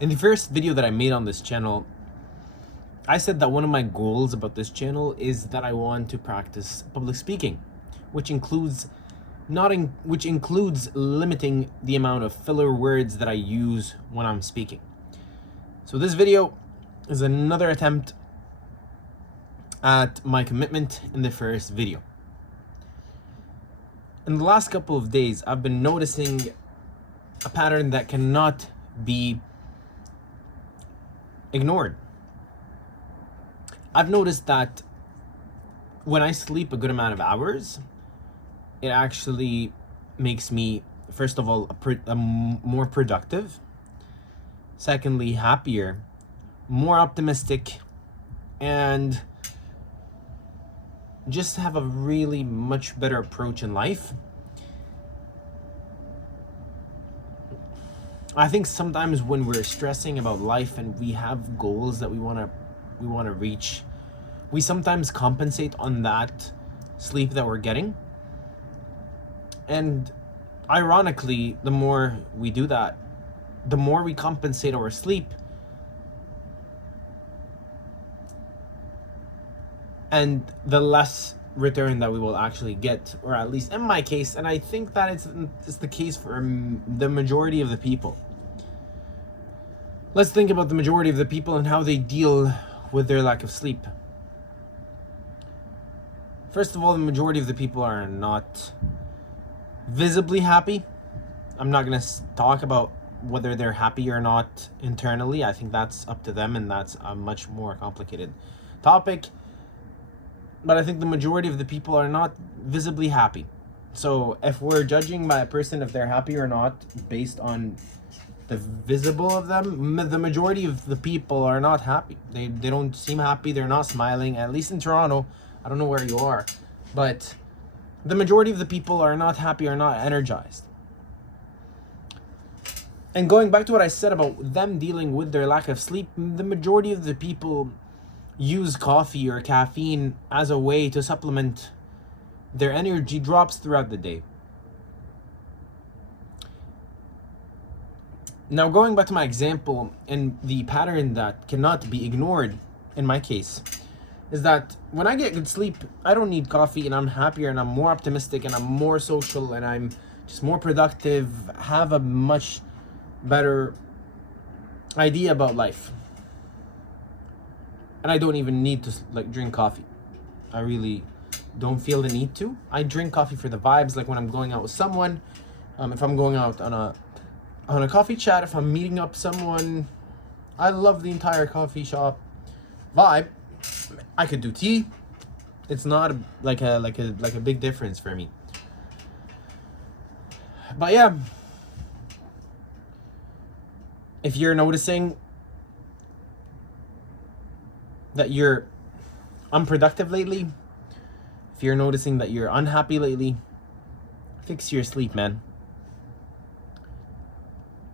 In the first video that I made on this channel, I said that one of my goals about this channel is that I want to practice public speaking, which includes limiting the amount of filler words that I use when I'm speaking. So this video is another attempt at my commitment in the first video. In the last couple of days, I've been noticing a pattern that cannot be ignored. I've noticed that when I sleep a good amount of hours, it actually makes me, first of all, more productive, secondly, happier, more optimistic, and just have a really much better approach in life. I think sometimes when we're stressing about life and we have goals that we want to reach, we sometimes compensate on that sleep that we're getting. And ironically, the more we do that, the more we compensate our sleep, and the less return that we will actually get, or at least in my case, and I think that it's the case for the majority of the people. Let's think about the majority of the people and how they deal with their lack of sleep. First of all, the majority of the people are not visibly happy. I'm not going to talk about whether they're happy or not internally. I think that's up to them, and that's a much more complicated topic. But I think the majority of the people are not visibly happy. So if we're judging by a person if they're happy or not based on the visible of them, the majority of the people are not happy. They don't seem happy. They're not smiling, at least in Toronto. I don't know where you are, but the majority of the people are not happy, are not energized. And going back to what I said about them dealing with their lack of sleep, the majority of the people use coffee or caffeine as a way to supplement their energy drops throughout the day. Now, going back to my example, and the pattern that cannot be ignored in my case is that when I get good sleep, I don't need coffee, and I'm happier, and I'm more optimistic, and I'm more social, and I'm just more productive, have a much better idea about life. And I don't even need to drink coffee. I really don't feel the need to. I drink coffee for the vibes, like when I'm going out with someone, if I'm going out on a coffee chat, if I'm meeting up someone. I love the entire coffee shop vibe. I could do tea. It's not like a big difference for me. But yeah, if you're noticing that you're unproductive lately, if you're noticing that you're unhappy lately, fix your sleep, man.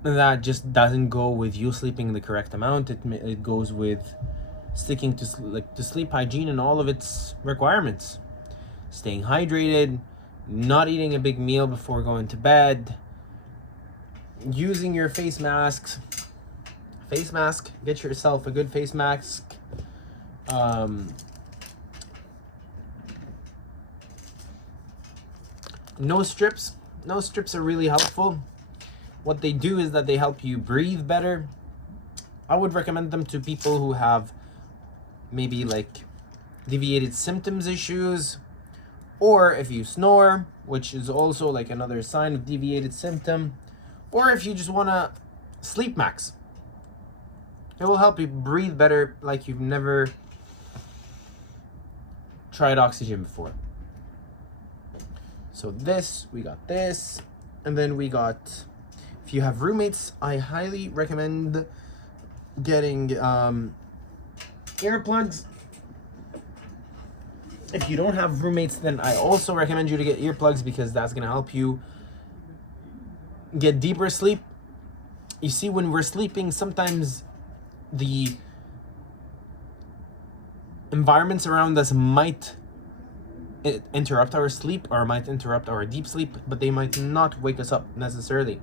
That just doesn't go with you sleeping the correct amount. It goes with sticking to sleep hygiene and all of its requirements. Staying hydrated, not eating a big meal before going to bed, using your face mask. Get yourself a good face mask. No strips are really helpful. What they do is that they help you breathe better. I would recommend them to people who have maybe deviated symptoms issues, or if you snore, which is also another sign of deviated symptom, or if you just want to sleep max. It will help you breathe better like you've never tried oxygen before. So we got this, and then we got, if you have roommates, I highly recommend getting earplugs. If you don't have roommates, then I also recommend you to get earplugs, because that's going to help you get deeper sleep. You see, when we're sleeping, sometimes the environments around us might interrupt our sleep or might interrupt our deep sleep, but they might not wake us up necessarily.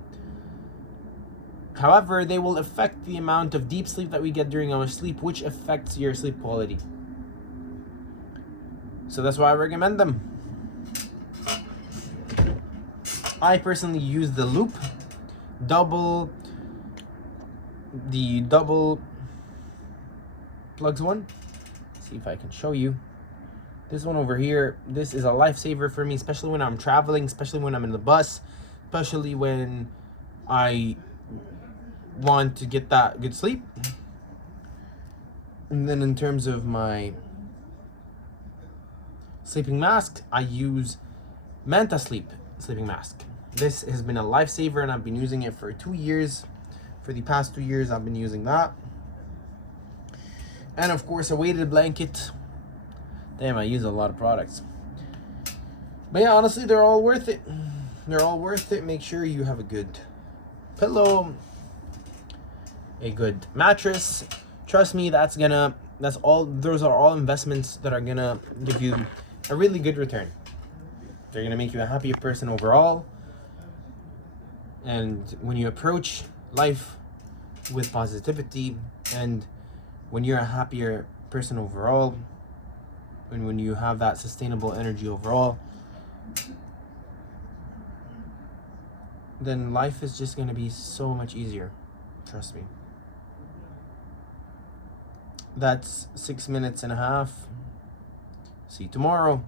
However, they will affect the amount of deep sleep that we get during our sleep, which affects your sleep quality. So that's why I recommend them. I personally use the Loop double plugs one. Let's see if I can show you. This one over here, this is a lifesaver for me, especially when I'm traveling, especially when I'm in the bus, especially when I want to get that good sleep. And then in terms of my sleeping mask, I use Manta Sleep sleeping mask. This has been a lifesaver and I've been using it for 2 years. For the past 2 years, I've been using that. And of course, a weighted blanket. Damn, I use a lot of products. But yeah, honestly, they're all worth it. They're all worth it. Make sure you have a good pillow, a good mattress. Trust me, those are all investments that are gonna give you a really good return. They're gonna make you a happier person overall. And when you approach life with positivity, and when you're a happier person overall, and when you have that sustainable energy overall, then life is just gonna be so much easier. Trust me. That's 6 minutes and a half. See you tomorrow.